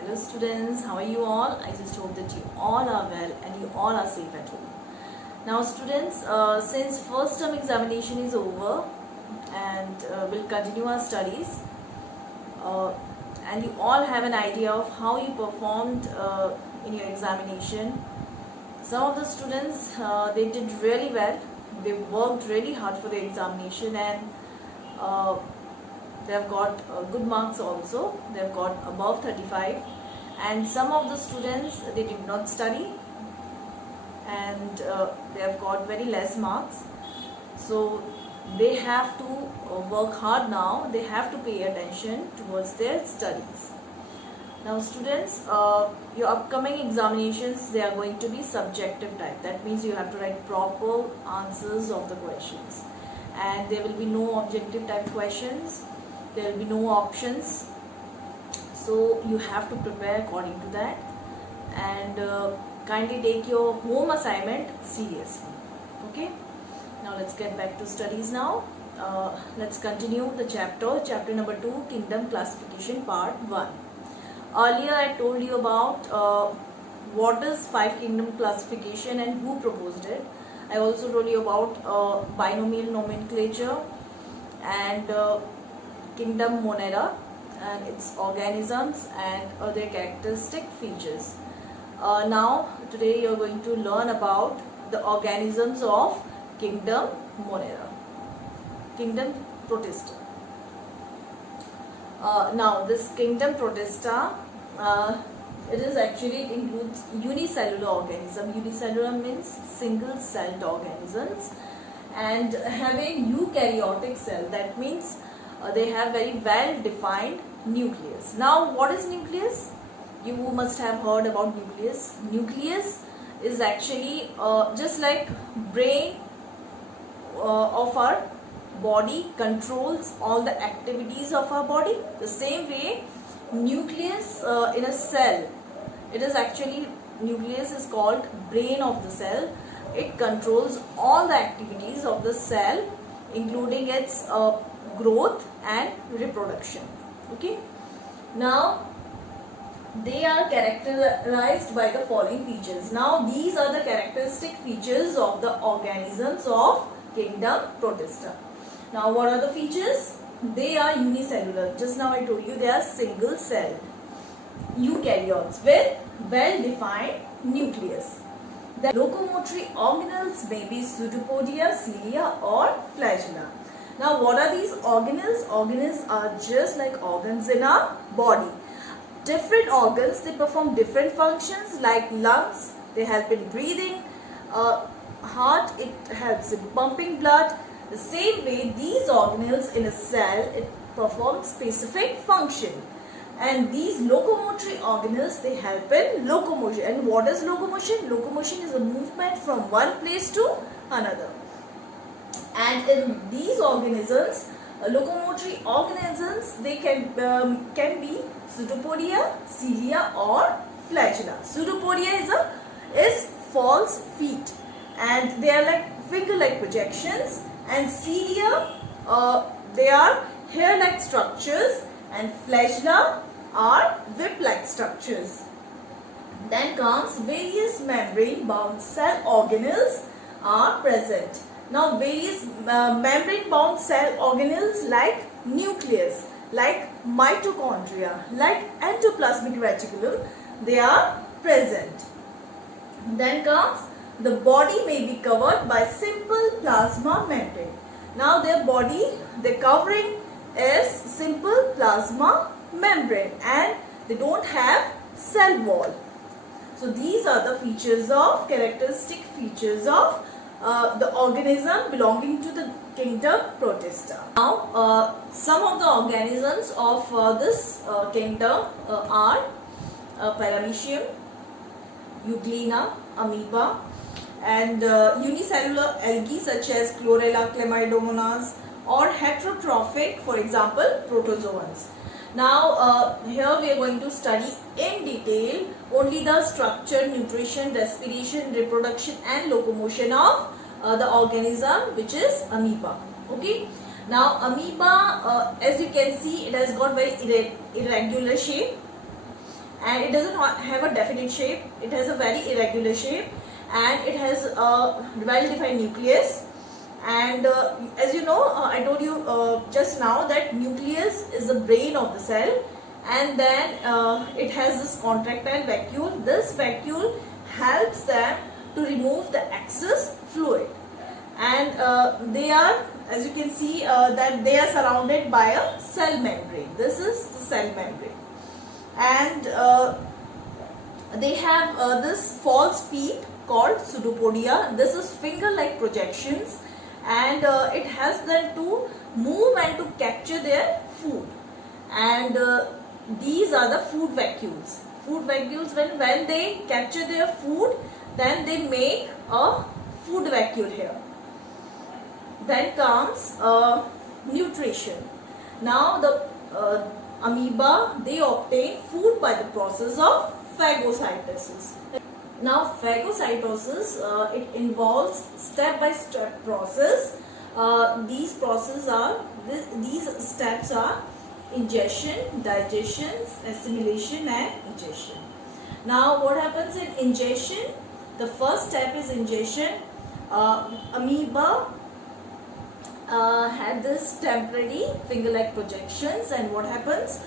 Hello students, how are you all? I just hope that you all are well and you all are safe at home. Now students, since first term examination is over and we'll continue our studies and you all have an idea of how you performed in your examination. Some of the students, they did really well. They worked really hard for the examination and they have got good marks also. They have got above 35, and some of the students, they did not study and they have got very less marks. So they have to work hard now. They have to pay attention towards their studies. Now students, your upcoming examinations, they are going to be subjective type. That means you have to write proper answers of the questions, and there will be no objective type questions. There will be no options, so you have to prepare according to that, and kindly take your home assignment seriously. Okay, now let's get back to studies now. Let's continue the chapter number 2, Kingdom Classification, part 1. Earlier I told you about what is 5 kingdom classification and who proposed it. I also told you about binomial nomenclature and Kingdom Monera and its organisms and other characteristic features. Now today you are going to learn about the organisms of Kingdom Monera, Kingdom Protista. Now this Kingdom Protista, it includes unicellular organism. Unicellular means single-celled organisms, and having eukaryotic cell. That means they have very well-defined nucleus. Now, what is nucleus? You must have heard about nucleus. Nucleus is actually just like brain of our body controls all the activities of our body. The same way, nucleus in a cell, it is actually, nucleus is called brain of the cell. It controls all the activities of the cell, including its growth and reproduction. Okay, now they are characterized by the following features. Now these are the characteristic features of the organisms of Kingdom Protista. Now what are the features? They are unicellular. Just now I told you they are single celled eukaryotes with well defined nucleus. The locomotory organelles may be pseudopodia, cilia or flagella. Now what are these organelles? Organelles are just like organs in our body. Different organs, they perform different functions, like lungs, they help in breathing, heart, it helps in pumping blood. The same way, these organelles in a cell, it performs specific function. And these locomotory organelles, they help in locomotion. And what is locomotion? Locomotion is a movement from one place to another. And in these organisms, locomotory organisms, they can be pseudopodia, cilia or flagella. Pseudopodia is false feet, and they are like finger-like projections, and cilia, they are hair-like structures, and flagella are whip-like structures. Then comes various membrane-bound cell organelles are present. Now various membrane-bound cell organelles like nucleus, like mitochondria, like endoplasmic reticulum, they are present. Then comes the body may be covered by simple plasma membrane. Now their body, the covering is simple plasma membrane, and they don't have cell wall. So these are the features of, characteristic features of the organism belonging to the Kingdom Protista. Now some of the organisms of this kingdom are Paramecium, Euglena, amoeba, and unicellular algae such as Chlorella, Chlamydomonas, or heterotrophic, for example, protozoans. Now here we are going to study in detail only the structure, nutrition, respiration, reproduction and locomotion of the organism, which is amoeba. Okay. Now amoeba, as you can see, it has got very irregular shape, and it doesn't have a definite shape. It has a very irregular shape, and it has a well-defined nucleus. And as you know, I told you just now that nucleus is the brain of the cell, and then it has this contractile vacuole. This vacuole helps them to remove the excess fluid, and they are, as you can see, that they are surrounded by a cell membrane. This is the cell membrane, and they have this false feet called pseudopodia. This is finger-like projections, and it helps them to move and to capture their food. And these are the food vacuoles. Food vacuoles, when they capture their food, then they make a food vacuole here. Then comes nutrition. Now the amoeba, they obtain food by the process of phagocytosis. Now phagocytosis, it involves step-by-step process. These steps are ingestion, digestion, assimilation and ingestion. Now what happens in ingestion? The first step is ingestion. Amoeba had this temporary finger-like projections, and what happens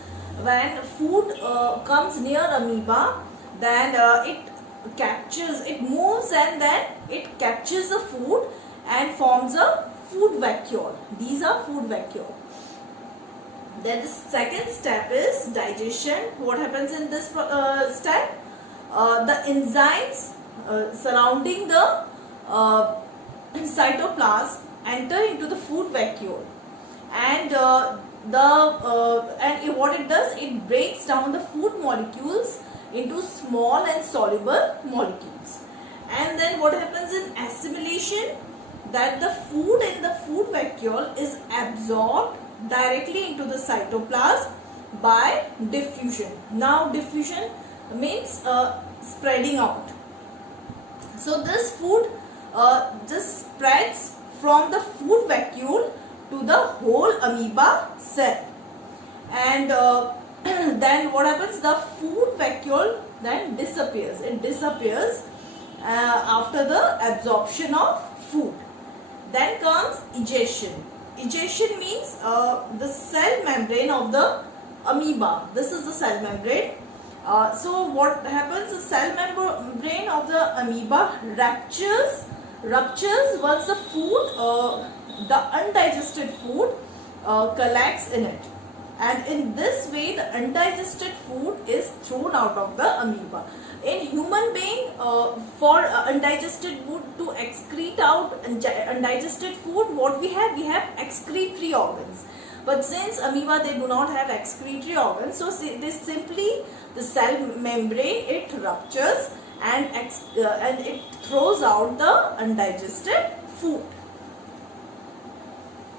when food comes near amoeba, then it moves, and then it captures the food and forms a food vacuole. These are food vacuole. Then the second step is digestion. What happens in this step? The enzymes surrounding the cytoplasm enter into the food vacuole, and what it does, it breaks down the food molecules into small and soluble molecules. And then what happens in assimilation? That the food in the food vacuole is absorbed directly into the cytoplasm by diffusion. Now diffusion means spreading out. So this food just spreads from the food vacuole to the whole amoeba cell, and then what happens? The food vacuole then disappears. It disappears after the absorption of food. Then comes egestion. Egestion means the cell membrane of the amoeba. This is the cell membrane. So what happens? The cell membrane of the amoeba ruptures once the food, the undigested food, collects in it, and in this way the undigested food is thrown out of the amoeba. In human being, for undigested food to excrete out undigested food, what we have excretory organs. But since amoeba, they do not have excretory organs, so this simply, the cell membrane, it ruptures and it throws out the undigested food.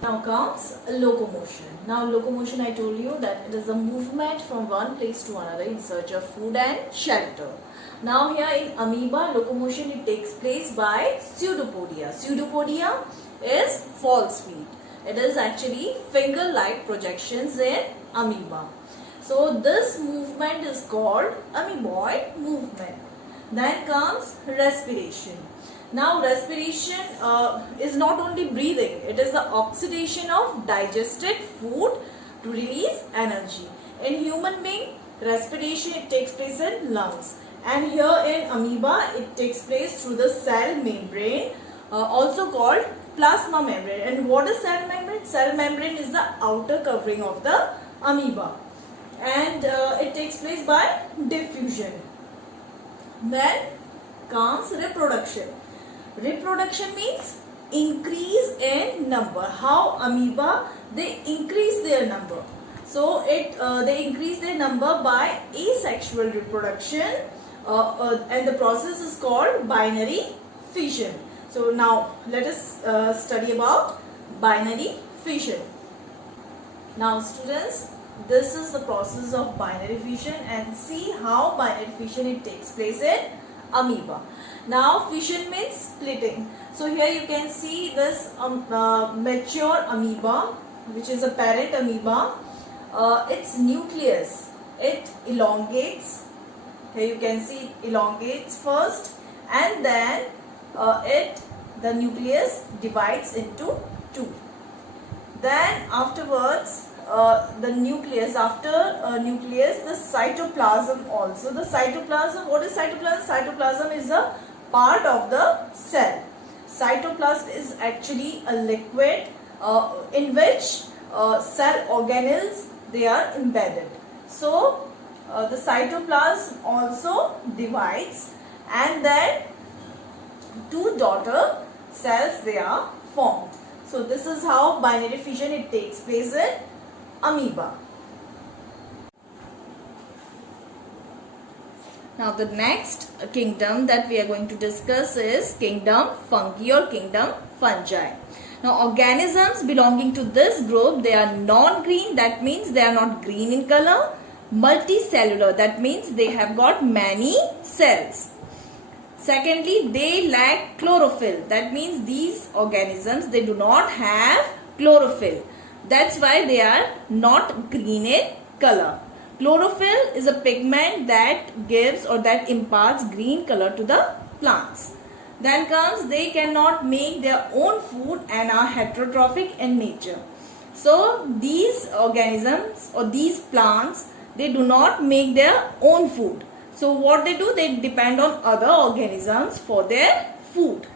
Now comes locomotion. Now locomotion, I told you that it is a movement from one place to another in search of food and shelter. Now here in amoeba, locomotion, it takes place by pseudopodia. Pseudopodia is false feet. It is actually finger-like projections in amoeba. So this movement is called amoeboid movement. Then comes respiration. Now respiration is not only breathing, it is the oxidation of digested food to release energy. In human being, respiration, it takes place in lungs, and here in amoeba, it takes place through the cell membrane, also called plasma membrane. And what is cell membrane? Cell membrane is the outer covering of the amoeba, and it takes place by diffusion. Then comes reproduction. Reproduction means increase in number. How amoeba, they increase their number. So they increase their number by asexual reproduction, and the process is called binary fission. So now let us study about binary fission. Now students, this is the process of binary fission, and see how binary fission it takes place in amoeba. Now fission means splitting. So here you can see this mature amoeba, which is a parent amoeba. Its nucleus, it elongates Here you can see it elongates first, and then the nucleus divides into two. Then afterwards, the nucleus, the cytoplasm also. The cytoplasm, what is cytoplasm? Cytoplasm is a part of the cell. Cytoplasm is actually a liquid in which cell organelles, they are embedded. So the cytoplasm also divides, and then two daughter cells, they are formed. So this is how binary fission it takes place in amoeba. Now the next kingdom that we are going to discuss is kingdom fungi or kingdom fungi. Now organisms belonging to this group, they are non-green, that means they are not green in color. Multicellular, that means they have got many cells. Secondly, they lack chlorophyll, that means these organisms, they do not have chlorophyll. That's why they are not green in color. Chlorophyll is a pigment that gives or that imparts green color to the plants. Then comes, they cannot make their own food and are heterotrophic in nature. So these organisms or these plants, they do not make their own food. So what they do, they depend on other organisms for their food.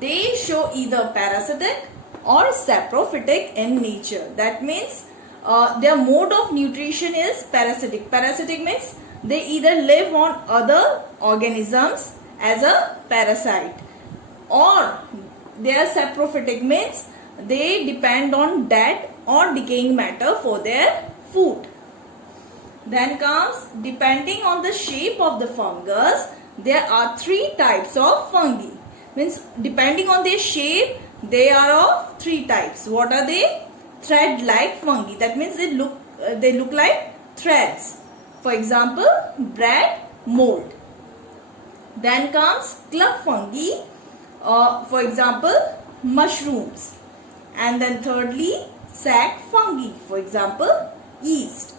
They show either parasitic or saprophytic in nature. That means their mode of nutrition is parasitic. Parasitic means they either live on other organisms as a parasite, or they are saprophytic means they depend on dead or decaying matter for their food. Then comes, depending on the shape of the fungus, there are three types of fungi. Means depending on their shape, they are of three types. What are they? Thread-like fungi. That means they look like threads. For example, bread mold. Then comes club fungi. For example, mushrooms. And then thirdly, sac fungi. For example, yeast.